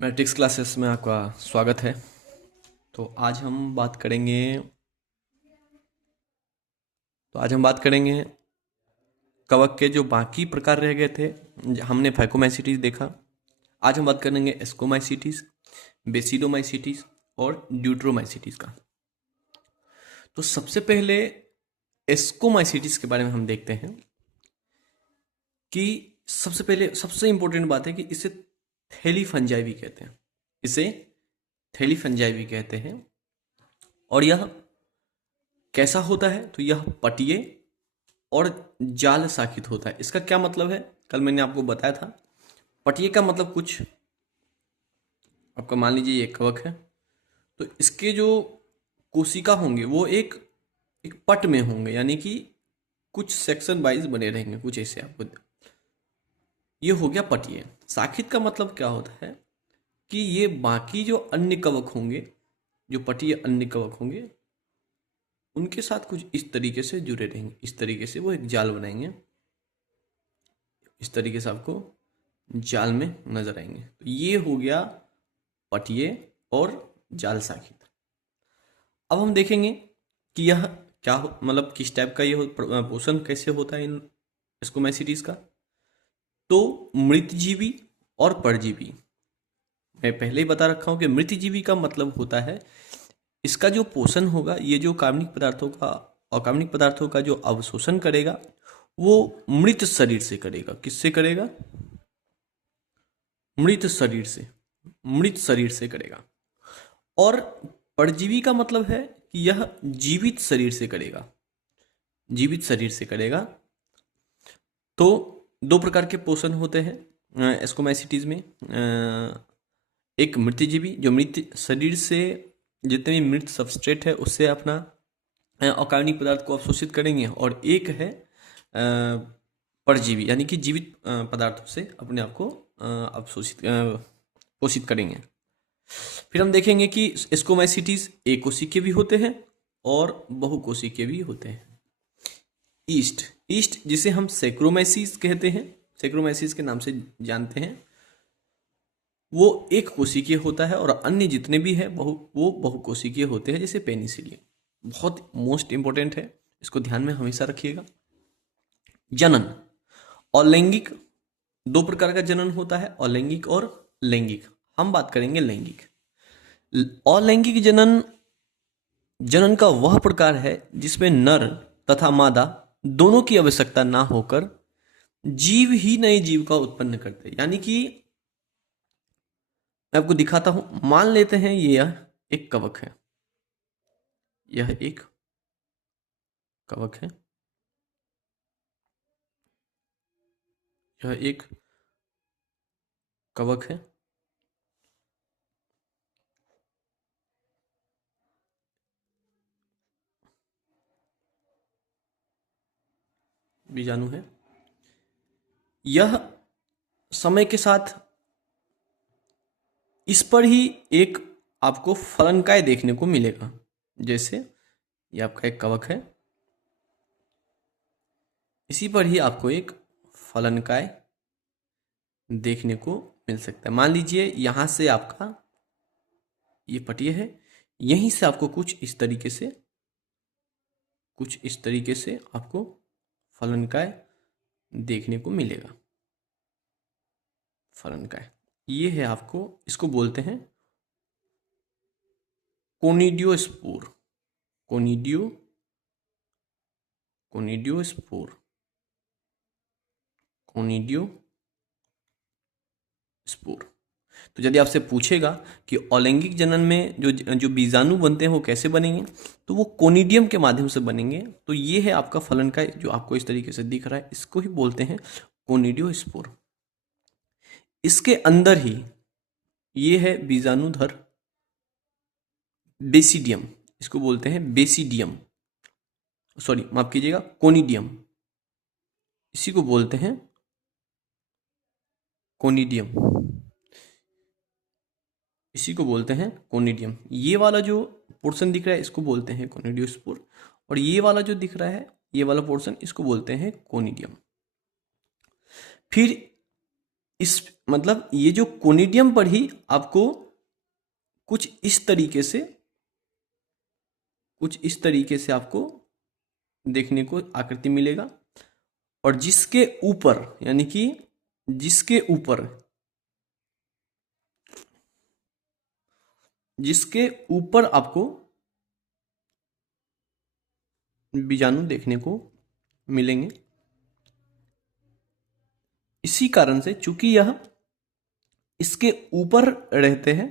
Matrix classes में आपका स्वागत है। तो आज हम बात करेंगे कवक के जो बाकी प्रकार रह गए थे। हमने फाइकोमाइसीटीज देखा। आज हम बात करेंगे एस्कोमाइसीटीज, बेसिडोमाइसीटीज और ड्यूट्रोमाइसीटीज का। तो सबसे पहले एस्कोमाइसीटीज के बारे में हम देखते हैं कि सबसे पहले सबसे इंपॉर्टेंट बात है कि इसे थैली फंजाई भी कहते हैं। इसे थैली फंजाई भी कहते हैं। और यह कैसा होता है? तो यह पटिए और जाल शाखित होता है। इसका क्या मतलब है? कल मैंने आपको बताया था। पटिए का मतलब कुछ आपका मान लीजिए ये कवक है, तो इसके जो कोशिका होंगे वो एक एक पट में होंगे, यानी कि कुछ सेक्शन वाइज बने रहेंगे, कुछ ऐसे आपको। ये हो गया पटिए। शाखित का मतलब क्या होता है कि ये बाकी जो अन्य कवक होंगे, जो पटिए अन्य कवक होंगे, उनके साथ कुछ इस तरीके से जुड़े रहेंगे। इस तरीके से वो एक जाल बनाएंगे। इस तरीके से आपको जाल में नजर आएंगे। तो ये हो गया पटिए और जाल शाखित। अब हम देखेंगे कि यह क्या मतलब किस टाइप का ये पोषण कैसे होता है इन स्कोमैसिटीज का। तो मृतजीवी और परजीवी, मैं पहले ही बता रखा हूं कि मृतजीवी का मतलब होता है इसका जो पोषण होगा, ये जो कार्बनिक पदार्थों का अकार्बनिक पदार्थों का जो अवशोषण करेगा वो मृत शरीर से करेगा। किससे करेगा? मृत शरीर से करेगा। और परजीवी का मतलब है कि यह जीवित शरीर से करेगा। जीवित शरीर से करेगा। तो दो प्रकार के पोषण होते हैं एस्कोमैसिटीज में। एक मृतजीवी जो मृत शरीर से जितने भी मृत सबस्ट्रेट है उससे अपना अकार्बनिक पदार्थ को अवशोषित करेंगे, और एक है परजीवी यानी कि जीवित पदार्थों से अपने आप को अवशोषित पोषित करेंगे। फिर हम देखेंगे कि स्कोमैसिटीज एक कोशिकीय भी होते हैं और बहुकोशिकीय भी होते हैं। ईस्ट जिसे हम सैक्रोमाइसीस कहते हैं, सैक्रोमाइसीस के नाम से जानते हैं, वो एक कोशिकीय होता है। और अन्य जितने भी है वो बहुकोशिकीय होते हैं, जैसे पेनिसिलियम। बहुत मोस्ट इंपॉर्टेंट है, इसको ध्यान में हमेशा रखिएगा। जनन और लैंगिक, दो प्रकार का जनन होता है, अलैंगिक और लैंगिक। हम बात करेंगे लैंगिक। अलैंगिक जनन जनन का वह प्रकार है जिसमें नर तथा मादा दोनों की आवश्यकता ना होकर जीव ही नए जीव का उत्पन्न करते हैं। यानी कि मैं आपको दिखाता हूं। मान लेते हैं यह एक कवक है, यह एक कवक है, यह एक कवक है। बीजाणु है। यह समय के साथ इस पर ही एक आपको फलनकाय देखने को मिलेगा। जैसे ये आपका एक कवक है, इसी पर ही आपको एक फलनकाय देखने को मिल सकता है। मान लीजिए यहां से आपका ये पटिया है, यहीं से आपको कुछ इस तरीके से आपको फलनकाय देखने को मिलेगा। फलनकाय ये है, आपको इसको बोलते हैं कोनिडियोस्पोर। कोनिडियोस्पोर तो यदि आपसे पूछेगा कि अलैंगिक जनन में जो बीजाणु बनते हैं वो कैसे बनेंगे, तो वो कोनिडियम के माध्यम से बनेंगे। तो ये है आपका फलनकाय जो आपको इस तरीके से दिख रहा है, इसको ही बोलते हैं कोनिडियोस्पोर। इसके अंदर ही ये है बीजाणुधर बेसिडियम, इसको बोलते हैं बेसिडियम, सॉरी माफ कीजिएगा, कोनिडियम। इसी को बोलते हैं कोनिडियम, इसी को बोलते हैं कोनिडियम। ये वाला जो पोर्शन दिख रहा है इसको बोलते हैं कोनिडियोस्पोर, और ये वाला जो दिख रहा है ये वाला पोर्शन इसको बोलते हैं कोनिडियम। फिर इस मतलब ये जो कोनिडियम पर ही आपको कुछ इस तरीके से आपको देखने को आकृति मिलेगा। और जिसके ऊपर यानी कि जिसके ऊपर आपको बीजाणु देखने को मिलेंगे। इसी कारण से चूंकि यह इसके ऊपर रहते हैं,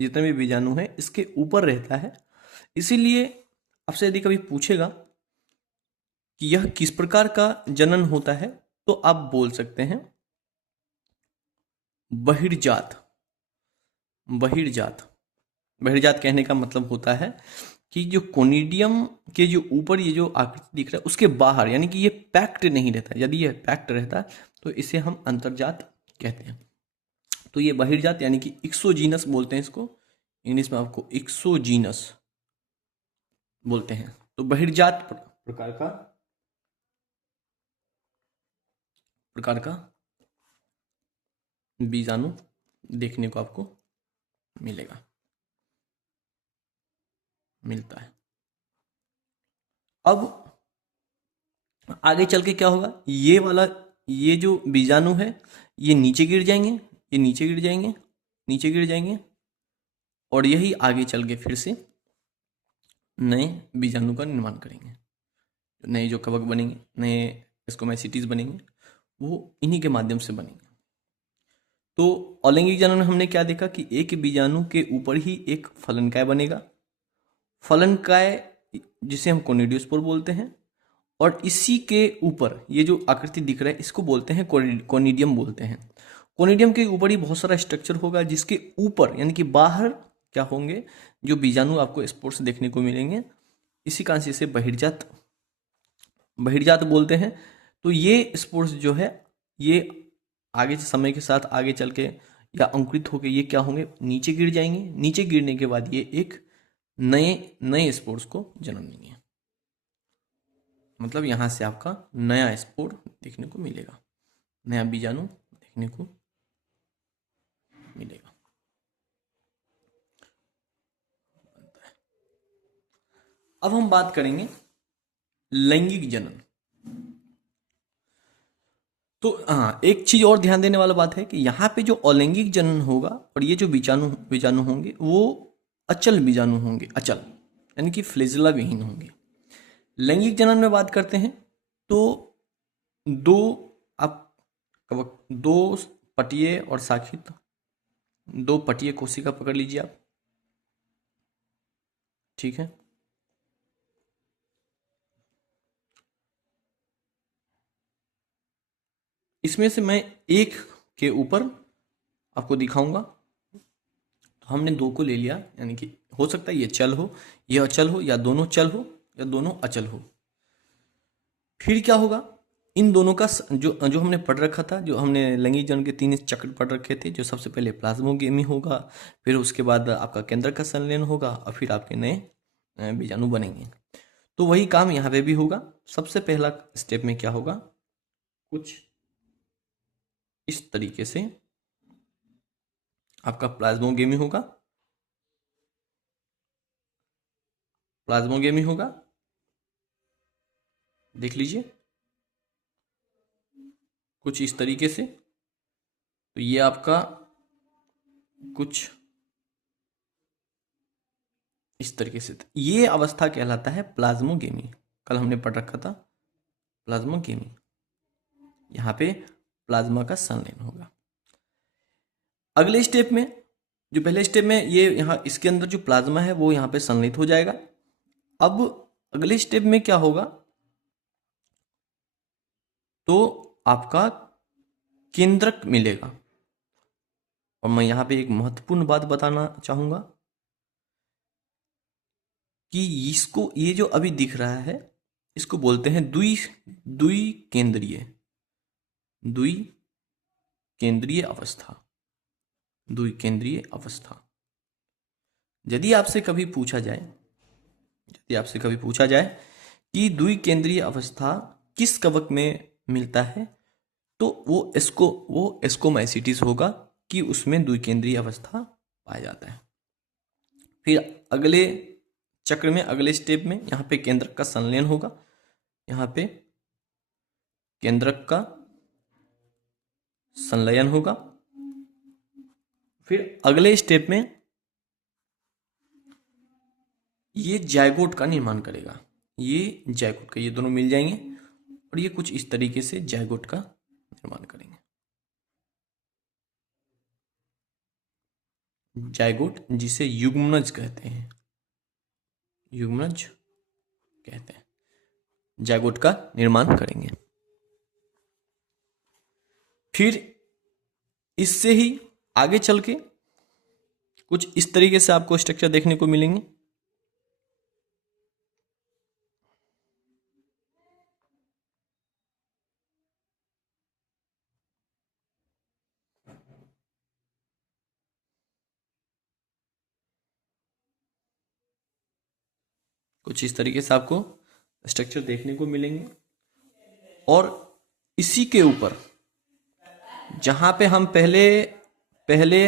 जितने भी बीजाणु हैं इसके ऊपर रहता है, इसीलिए आपसे यदि कभी पूछेगा कि यह किस प्रकार का जनन होता है तो आप बोल सकते हैं बहिर्जात। बहिर्जात कहने का मतलब होता है कि जो कोनिडियम के जो ऊपर ये जो आकृति दिख रहा है उसके बाहर, यानी कि ये पैक्ट नहीं रहता। यदि ये पैक्ट रहता तो इसे हम अंतर्जात कहते हैं। तो ये बहिर्जात यानी कि एक्सोजीनस बोलते हैं इसको, इंग्लिश में आपको एक्सोजीनस बोलते हैं। तो बहिर्जात प्रकार का बीजाणु देखने को आपको मिलता है। अब आगे चल के क्या होगा, ये जो बीजाणु है ये नीचे गिर जाएंगे और यही आगे चल के फिर से नए बीजाणु का निर्माण करेंगे। नए जो कवक बनेंगे, नए स्कोमैसिटीज बनेंगे, वो इन्हीं के माध्यम से बनेंगे। तो अलैंगिक जनन में हमने क्या देखा कि एक बीजाणु के ऊपर ही एक फलनकाय बनेगा। फलनकाय जिसे हम कोनिडियोस्पोर बोलते हैं, और इसी के ऊपर ये जो आकृति दिख रहा है इसको बोलते हैं कोनिडियम बोलते हैं। कोनिडियम के ऊपर ही बहुत सारा स्ट्रक्चर होगा, जिसके ऊपर यानी कि बाहर क्या होंगे, जो बीजाणु आपको स्पोर्स देखने को मिलेंगे। इसी कारण से इसे बहिर्जात बोलते हैं। तो ये स्पोर्स जो है ये आगे समय के साथ आगे चल के या अंकुरित होकर ये क्या होंगे, नीचे गिर जाएंगे। नीचे गिरने के बाद ये एक नए स्पोर्स को जन्म देंगे। मतलब यहां से आपका नया स्पोर देखने को मिलेगा, नया बीजाणु देखने को मिलेगा। अब हम बात करेंगे लैंगिक जनन। तो हाँ, एक चीज और ध्यान देने वाला बात है कि यहाँ पे जो अलैंगिक जनन होगा और ये जो बीजाणु होंगे वो अचल बीजाणु होंगे, अचल यानी कि फ्लैजेला विहीन होंगे। लैंगिक जनन में बात करते हैं तो दो पटीय और शाखित, दो पटीय कोशिका पकड़ लीजिए आप, ठीक है। इसमें से मैं एक के ऊपर आपको दिखाऊंगा। तो हमने दो को ले लिया, यानी कि हो सकता है ये चल हो, ये अचल हो, या दोनों चल हो या दोनों अचल हो। फिर क्या होगा, इन दोनों का जो हमने पढ़ रखा था, जो हमने लैंगिक जनन के 3 चक्र पढ़ रखे थे, जो सबसे पहले प्लाज्मोगेमी होगा, फिर उसके बाद आपका केंद्रक का संलयन होगा और फिर आपके नए बीजाणु बनेंगे। तो वही काम यहाँ पे भी होगा। सबसे पहला स्टेप में क्या होगा, कुछ इस तरीके से आपका प्लाज्मोगेमी होगा, देख लीजिए कुछ इस तरीके से। तो ये आपका कुछ इस तरीके से, ये अवस्था कहलाता है प्लाज्मोगेमी। कल हमने पढ़ रखा था प्लाज्मोगेमी। यहां पे प्लाज्मा का संलयन होगा। अगले स्टेप में, जो पहले स्टेप में ये यहाँ इसके अंदर जो प्लाज्मा है वो यहाँ पे संलयित हो जाएगा। अब अगले स्टेप में क्या होगा, तो आपका केंद्रक मिलेगा। और मैं यहाँ पे एक महत्वपूर्ण बात बताना चाहूंगा कि इसको, ये जो अभी दिख रहा है इसको बोलते हैं द्विकेंद्रीय अवस्था। यदि आपसे कभी पूछा जाए कि द्विकेंद्रीय अवस्था किस कवक में मिलता है, तो वो एस्कोमाइसिटिस होगा कि उसमें द्विकेंद्रीय अवस्था पाया जाता है। फिर अगले चक्र में, अगले स्टेप में यहाँ पे केंद्रक का संलयन होगा, यहाँ पे केंद्रक का संलयन होगा। फिर अगले स्टेप में ये जायगोट का निर्माण करेगा, ये जायगोट का, ये दोनों मिल जाएंगे और ये कुछ इस तरीके से जायगोट का निर्माण करेंगे। जायगोट जिसे युग्मनज कहते हैं, युग्मनज कहते हैं, जायगोट का निर्माण करेंगे। फिर इससे ही आगे चल के कुछ इस तरीके से आपको स्ट्रक्चर देखने को मिलेंगे। कुछ इस तरीके से आपको स्ट्रक्चर देखने को मिलेंगे। और इसी के ऊपर जहां पे हम पहले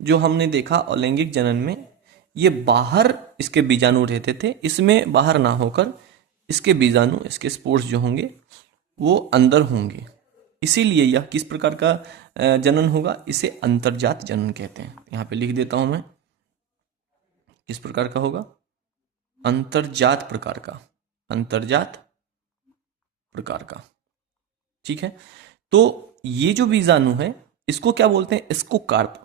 जो हमने देखा अलैंगिक जनन में, ये बाहर इसके बीजाणु रहते थे, इसमें बाहर ना होकर इसके बीजाणु, इसके स्पोर्स जो होंगे वो अंदर होंगे। इसीलिए यह किस प्रकार का जनन होगा, इसे अंतर्जात जनन कहते हैं। यहाँ पे लिख देता हूं मैं, किस प्रकार का होगा, अंतर्जात प्रकार का, अंतर्जात प्रकार का। ठीक है, तो ये जो बीजाणु है इसको क्या बोलते हैं, इसको कार्प,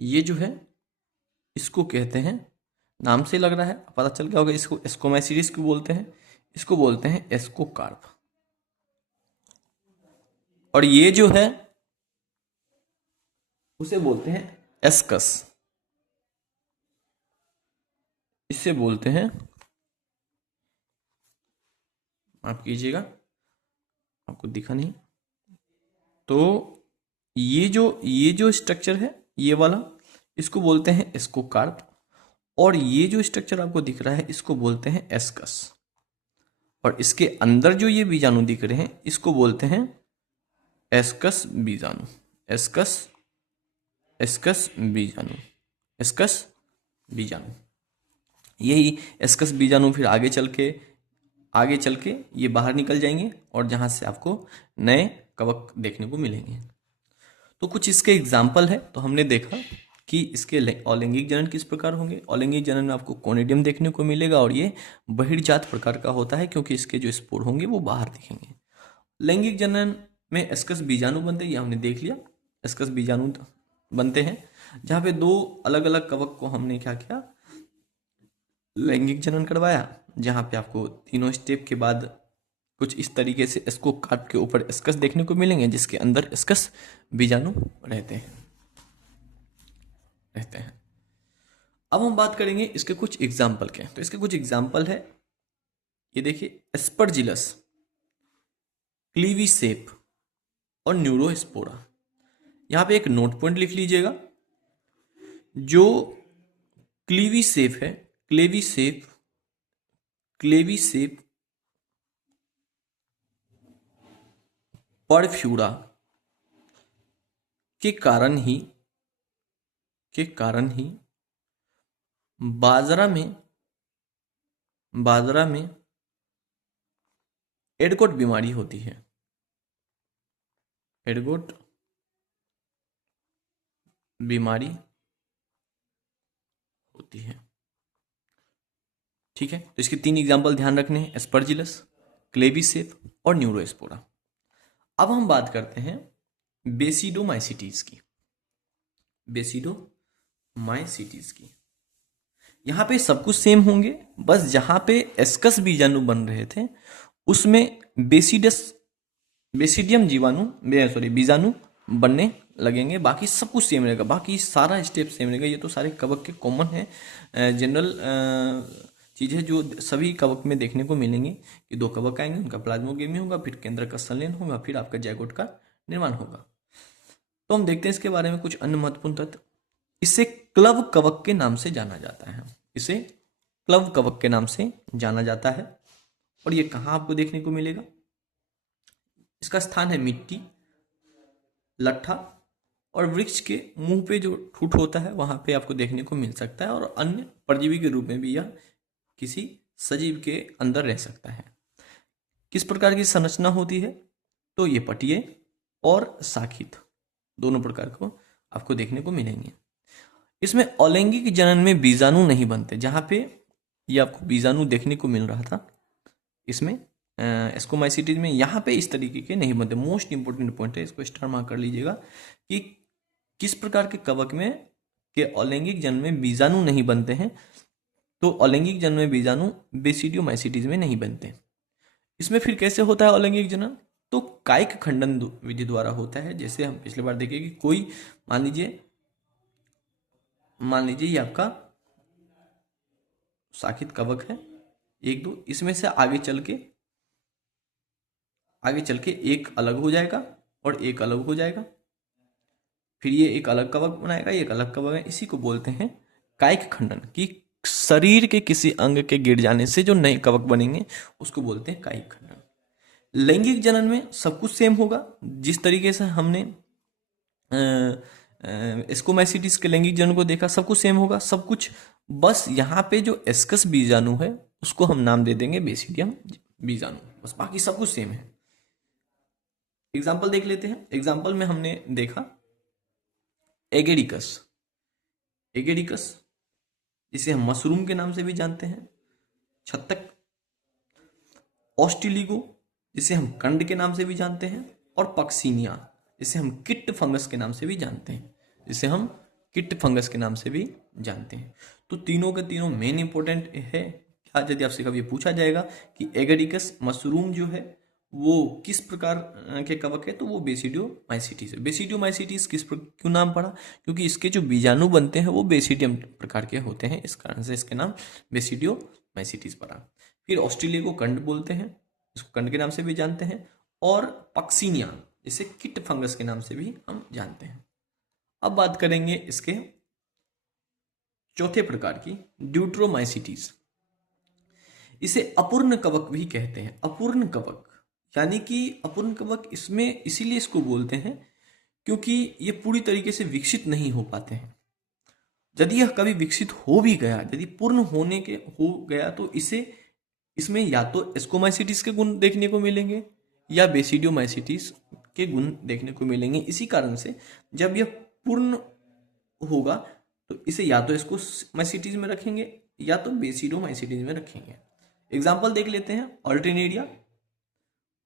ये जो है इसको कहते हैं, नाम से लग रहा है पता चल गया होगा, इसको एस्कोमाइसिटिस क्यों बोलते हैं, इसको बोलते हैं एस्कोकार्प। और ये जो है उसे बोलते हैं एस्कस, इसे बोलते हैं, माफ कीजिएगा आपको दिखा नहीं, तो ये जो स्ट्रक्चर है ये वाला, इसको बोलते हैं एस्कोकार्प। और ये जो स्ट्रक्चर आपको दिख रहा है इसको बोलते हैं एस्कस। और इसके अंदर जो ये बीजाणु दिख रहे हैं इसको बोलते हैं एस्कस बीजाणु, एस्कस, एस्कस बीजाणु, एस्कस बीजाणु। यही एस्कस बीजाणु फिर आगे चल के ये बाहर निकल जाएंगे और जहां से आपको नए कवक देखने को मिलेंगे। तो कुछ इसके एग्जाम्पल है। तो हमने देखा कि इसके अलैंगिक जनन किस प्रकार होंगे। अलैंगिक जनन में आपको कोनिडियम देखने को मिलेगा और ये बहिर्जात प्रकार का होता है क्योंकि इसके जो स्पोर होंगे वो बाहर दिखेंगे। लैंगिक जनन में एस्कस बीजाणु बनते हैं, ये हमने देख लिया, एस्कस बीजाणु बनते हैं, जहाँ पे दो अलग अलग कवक को हमने क्या किया, लैंगिक जनन करवाया, जहाँ पे आपको तीनों स्टेप के बाद कुछ इस तरीके से एस्कोकार्प के ऊपर एस्कस देखने को मिलेंगे जिसके अंदर एस्कस बीजाणु रहते हैं। अब हम बात करेंगे इसके कुछ एग्जाम्पल के। तो इसके कुछ एग्जाम्पल है, ये देखिए, एस्परजिलस, क्लीवीसेप और न्यूरोस्पोरा। यहां पे एक नोट पॉइंट लिख लीजिएगा, जो क्लीवीसेप है, क्लेवीसेप परफ्यूरा के कारण ही बाजरा में एडगोट बीमारी होती है, एडगोट बीमारी होती है। ठीक है, तो इसके तीन एग्जाम्पल ध्यान रखने हैं, एस्परजिलस, क्लेवीसेप और न्यूरोस्पोरा। अब हम बात करते हैं बेसिडोमाइसिटीज की, बेसिडोमाइसिटीज की। यहां पे सब कुछ सेम होंगे, बस जहां पे एस्कस बीजाणु बन रहे थे उसमें बेसिडियम बीजाणु बनने लगेंगे। बाकी सब कुछ सेम रहेगा, बाकी सारा स्टेप सेम रहेगा। ये तो सारे कवक के कॉमन है, जनरल चीज़ें जो सभी कवक में देखने को मिलेंगी कि दो कवक आएंगे, उनका प्लाज्मोगेमी होगा, फिर केंद्र का संलयन होगा, फिर आपका जायगोट का निर्माण होगा। तो हम देखते हैं इसके बारे में कुछ अन्य महत्वपूर्ण तथ्य। इसे क्लव कवक के नाम से जाना जाता है, इसे क्लव कवक के नाम से जाना जाता है। और ये कहाँ आपको देखने को मिलेगा, इसका स्थान है मिट्टी, लट्ठा और वृक्ष के मुंह पे जो ठूठ होता है वहां पे आपको देखने को मिल सकता है, और अन्य परजीवी के रूप में भी यह किसी सजीव के अंदर रह सकता है। किस प्रकार की संरचना होती है? तो ये पटिए और शाखित दोनों प्रकार को आपको देखने को मिलेंगे। इसमें अलैंगिक जनन में बीजाणु नहीं बनते, जहां पे ये आपको बीजाणु देखने को मिल रहा था, इसमें एस्कोमाइसिटीज में यहाँ पे इस तरीके के नहीं बनते। मोस्ट इंपोर्टेंट पॉइंट है, इसको स्टार मार्क कर लीजिएगा कि किस प्रकार के कवक में के अलैंगिक जन्म में बीजाणु नहीं बनते हैं। तो अलैंगिक जन्म में बीजाणु बेसिडियोमाइसिटीज में नहीं बनते। इसमें फिर कैसे होता है अलैंगिक जनन? तो कायिक खंडन विधि द्वारा होता है। जैसे हम पिछले बार देखे कि कोई मान लीजिए ये आपका शाखित कवक है, 1 2, इसमें से आगे चल के एक अलग हो जाएगा और एक अलग हो जाएगा, फिर ये एक अलग कवक बनाएगा, ये एक अलग कवक है। इसी को बोलते हैं कायिक खंडन, कि शरीर के किसी अंग के गिर जाने से जो नए कवक बनेंगे उसको बोलते हैं कायिक खंडन। लैंगिक जनन में सब कुछ सेम होगा। जिस तरीके से हमने एस्कोमाइसिटीज के लैंगिक जनन को देखा, सब कुछ सेम होगा, सब कुछ। बस यहाँ पे जो एस्कस बीजाणु है उसको हम नाम दे देंगे बेसिडियम बीजाणु, बस बाकी सब कुछ सेम है। एग्जाम्पल देख लेते हैं। एग्जाम्पल में हमने देखा एगेडिकस, जिसे हम मशरूम के नाम से भी जानते हैं, छत्तक, ऑस्टिलिगो जिसे हम कंड के नाम से भी जानते हैं, और पक्सीनिया जिसे हम किट फंगस के नाम से भी जानते हैं, तो तीनों के तीनों मेन इंपॉर्टेंट है। क्या यदि आपसे कभी पूछा जाएगा कि एगेडिकस मशरूम जो है वो किस प्रकार के कवक है, तो वो बेसिडियोमाइसिटीज है। बेसिडियोमाइसिटीज क्यों नाम पड़ा? क्योंकि इसके जो बीजाणु बनते हैं वो बेसिडियम प्रकार के होते हैं, इस कारण से इसके नाम बेसिडियोमाइसिटीज पड़ा। फिर ऑस्ट्रेलिया को कंड बोलते हैं, इसको कंड के नाम से भी जानते हैं, और पक्सीनिया इसे किट फंगस के नाम से भी हम जानते हैं। अब बात करेंगे इसके चौथे प्रकार की, ड्यूट्रोमाइसिटीज। इसे अपूर्ण कवक भी कहते हैं। अपूर्ण कवक यानी कि अपूर्ण कवक इसमें इसीलिए इसको बोलते हैं क्योंकि ये पूरी तरीके से विकसित नहीं हो पाते हैं। यदि यह कभी विकसित हो भी गया, यदि पूर्ण होने के हो गया, तो इसमें या तो एस्कोमाइसिटीज के गुण देखने को मिलेंगे या बेसिडियोमाइसिटीज के गुण देखने को मिलेंगे। इसी कारण से जब यह पूर्ण होगा तो इसे या तो एस्कोमाइसिटीज में रखेंगे या तो बेसिडियोमाइसिटीज में रखेंगे। एग्जाम्पल देख लेते हैं, ऑल्टरनेरिया,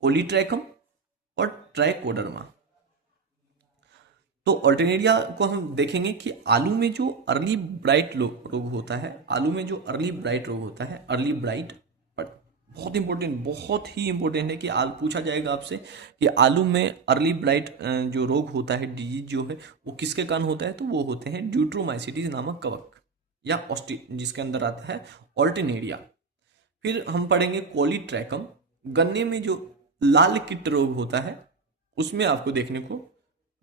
ओलिट्रैकम और ट्राइकोडर्मा। तो ऑल्टरनेरिया को हम देखेंगे कि आलू में जो अर्ली ब्राइट रोग होता है, अर्ली ब्राइट, बहुत ही इंपॉर्टेंट है कि पूछा जाएगा आपसे कि आलू में अर्ली ब्राइट जो रोग होता है, डिजीज जो है, वो किसके कारण होता है? तो वो होते हैं ड्यूट्रोमाइसिटीज नामक कवक या जिसके अंदर आता है ऑल्टरनेरिया। फिर हम पढ़ेंगे कोलीट्रैकम। गन्ने में जो लाल कीट रोग होता है उसमें आपको देखने को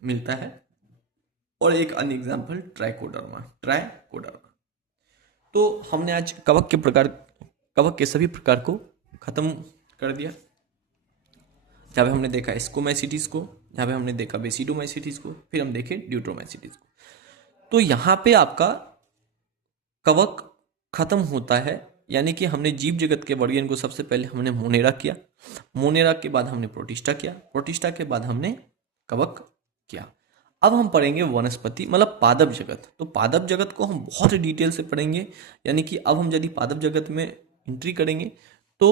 मिलता है, और एक अन्य एग्जाम्पल ट्राइकोडर्मा। तो हमने आज कवक के सभी प्रकार को खत्म कर दिया। जहाँ पे हमने देखा एस्कोमाइसिटीज को, जहाँ पे हमने देखा बेसिडियोमाइसिटीज को, फिर हम देखे ड्यूट्रोमाइसिटीज को। तो यहाँ पे आपका कवक खत्म होता है, यानी कि हमने जीव जगत के वर्गीकरण को सबसे पहले हमने मोनेरा किया, मोनेरा के बाद हमने प्रोटिस्टा किया, प्रोटिस्टा के बाद हमने कवक किया। अब हम पढ़ेंगे वनस्पति, मतलब पादप जगत। तो पादप जगत को हम बहुत डिटेल से पढ़ेंगे, यानी कि अब हम यदि पादप जगत में एंट्री करेंगे तो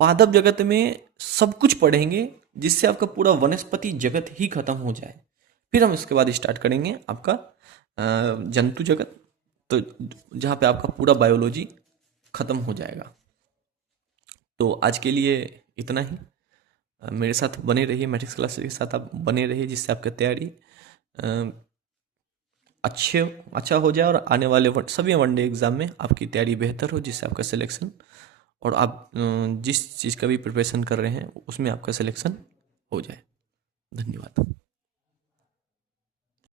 पादप जगत में सब कुछ पढ़ेंगे जिससे आपका पूरा वनस्पति जगत ही खत्म हो जाए। फिर हम इसके बाद स्टार्ट करेंगे आपका जंतु जगत, तो जहाँ पे आपका पूरा बायोलॉजी खत्म हो जाएगा। तो आज के लिए इतना ही। मेरे साथ बने रहिए, मैट्रिक्स क्लासेस के साथ आप बने रहिए, जिससे आपका तैयारी अच्छा हो जाए और आने वाले सभी वनडे एग्जाम में आपकी तैयारी बेहतर हो, जिससे आपका सिलेक्शन, और आप जिस चीज़ का भी प्रिपरेशन कर रहे हैं उसमें आपका सिलेक्शन हो जाए। धन्यवाद।